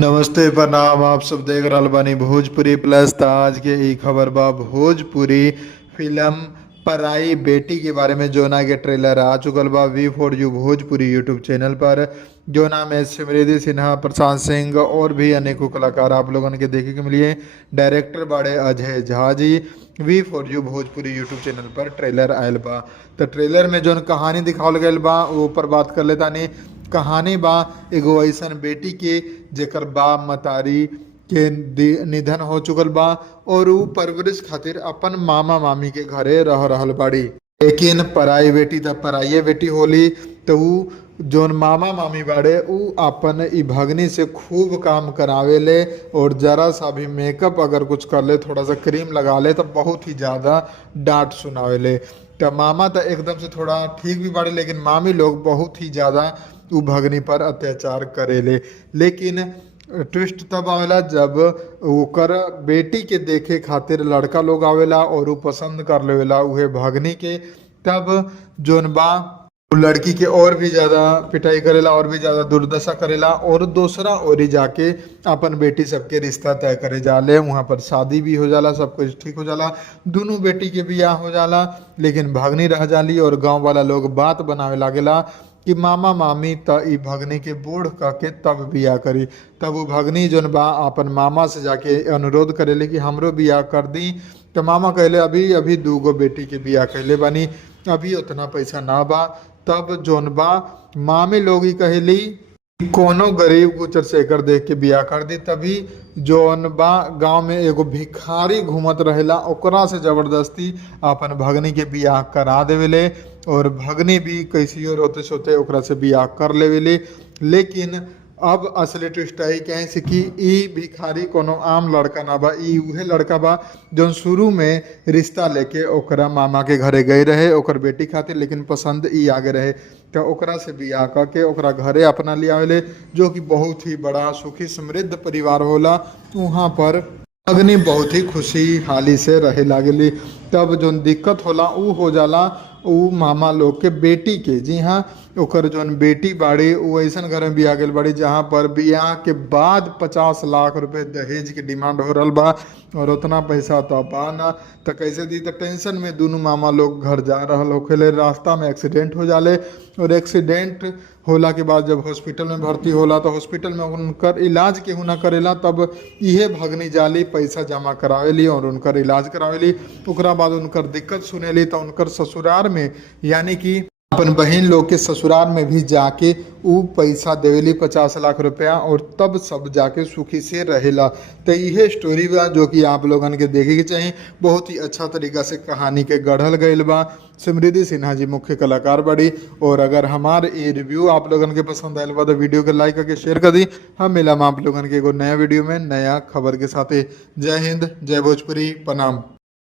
नमस्ते प्रणाम। आप सब देख रहल बानी भोजपुरी प्लस। त आज के ई खबर बा भोजपुरी फिल्म पराई बेटी के बारे में, जोना के ट्रेलर आ चुकल बा V4U भोजपुरी यूट्यूब चैनल पर। जोना में सिमृति सिन्हा, प्रशांत सिंह और भी अनेकों कलाकार आप लोगन के देखे के मिलिए। डायरेक्टर बाड़े Ajay Jha ji. V4U Bhojpuri YouTube channel पर ट्रेलर आयल बा। तो ट्रेलर में जोन कहानी दिखावल गयल बा वो पर बात कर लेतानी। कहानी बा एगो ऐसन बेटी के जेकर बाप मतारी के निधन हो चुकल बा और ऊ परवरिश खातिर अपन मामा मामी के घरे रह रहल बाड़ी। लेकिन पराई बेटी त पराइये बेटी होली। तो ऊ जोन मामा मामी बाड़े ऊ अपन ई भगनी से खूब काम करावेले और जरा सा भी मेकअप अगर कुछ कर ले, थोड़ा सा क्रीम लगा ले तो बहुत ही ज़्यादा डांट सुनावेले। तो मामा तो एकदम से थोड़ा ठीक भी बाड़े, लेकिन मामी लोग बहुत ही ज़्यादा ऊ भगनी पर अत्याचार करेले। लेकिन ट्विस्ट तब आवेला जब ओकर बेटी के देखे खातिर लड़का लोग आवेला और ऊ पसंद कर लेवेला उहे भगनी के। तब जोन बा उ लड़की के और भी ज़्यादा पिटाई करेला और भी ज़्यादा दुर्दशा करेला और दूसरा ओरी जाके अपन बेटी सबके रिश्ता तय करे जाले। वहाँ पर शादी भी हो जाला, सब कुछ ठीक हो जाला, दोनों बेटी के बियाह हो जाला। लेकिन भगनी रह जाली और गांव वाला लोग बात बनावे लागेला कि मामा मामी त ई भगनी के बूढ़ कह के तब बियाह करी। तब वो भगनी जोन बा अपन मामा से जाके अनुरोध करेले कि हमरो बियाह कर दी। तो मामा कहले अभी अभी दूगो बेटी के बियाह कहले बानी, अभी उतना पैसा ना बा। तब जोन बा मामी लोग ही कहली कि कोनो गरीब गुचर से एकर देख के बियाह कर दी। तभी जोन बा गांव में एगो भिखारी घूमत रहेला, ओकरा से जबरदस्ती अपन भगनी के बियाह करा देवेले और भगनी भी कैसियो रोते सोते ओकरा से बियाह कर लेवेले। लेकिन अब असली ट्विस्ट आई कहीं से कि ई भिखारी कोनो आम लड़का ना बा, ई उहे लड़का बा जौन शुरू में रिश्ता लेके ओकरा मामा के घरे गए रहे ओकर बेटी खातिर, लेकिन पसंद ई आगे रहे। तो ओकरा से बियाह करके ओकरा घरे अपना लिया आवेले, जो कि बहुत ही बड़ा सुखी समृद्ध परिवार होला। वहाँ पर अग्नि बहुत ही खुशी हाली से रहे लागेली। तब जोन दिक्कत होला ऊ हो जाला ऊ मामा लोग के बेटी के। जी हाँ, ओकर जोन बेटी बाड़ी ऊ ऐसन घर में बियाह गेल बाड़ी जहाँ पर बियाह के बाद 50 लाख रुपए दहेज के डिमांड हो रहल बा और उतना पैसा तो पा ना। तो कैसे दी, तो टेंशन में दोनों मामा लोग घर जा रहल होखेले, रास्ता में एक्सीडेंट हो जाले और एक्सीडेंट होला के बाद जब हॉस्पिटल में भर्ती होला तो हॉस्पिटल में उनकर इलाज केहू ना करेला। तब इहे भगनी जाली पैसा जमा करावेली और उनकर इलाज करावेली। ओकरा बाद उनकर दिक्कत सुनेली तो उनकर ससुराल में यानी कि अपन बहन लोग के ससुराल में भी जाके ऊ पैसा देवेली 50 लाख रुपया और तब सब जाके सुखी से रहेला। तो यह स्टोरी बा जो कि आप लोगन के देखे के चाहिए। बहुत ही अच्छा तरीका से कहानी के गढ़ल गईल बा। सिमृति सिन्हा जी मुख्य कलाकार बड़ी। और अगर हमारे ये रिव्यू आप लोगन के पसंद आयल बा तो वीडियो के लाइक करके शेयर कर दी। हम मिलम आप लोगन के एगो नया वीडियो में नया खबर के साथ। जय हिंद, जय भोजपुरी, प्रणाम।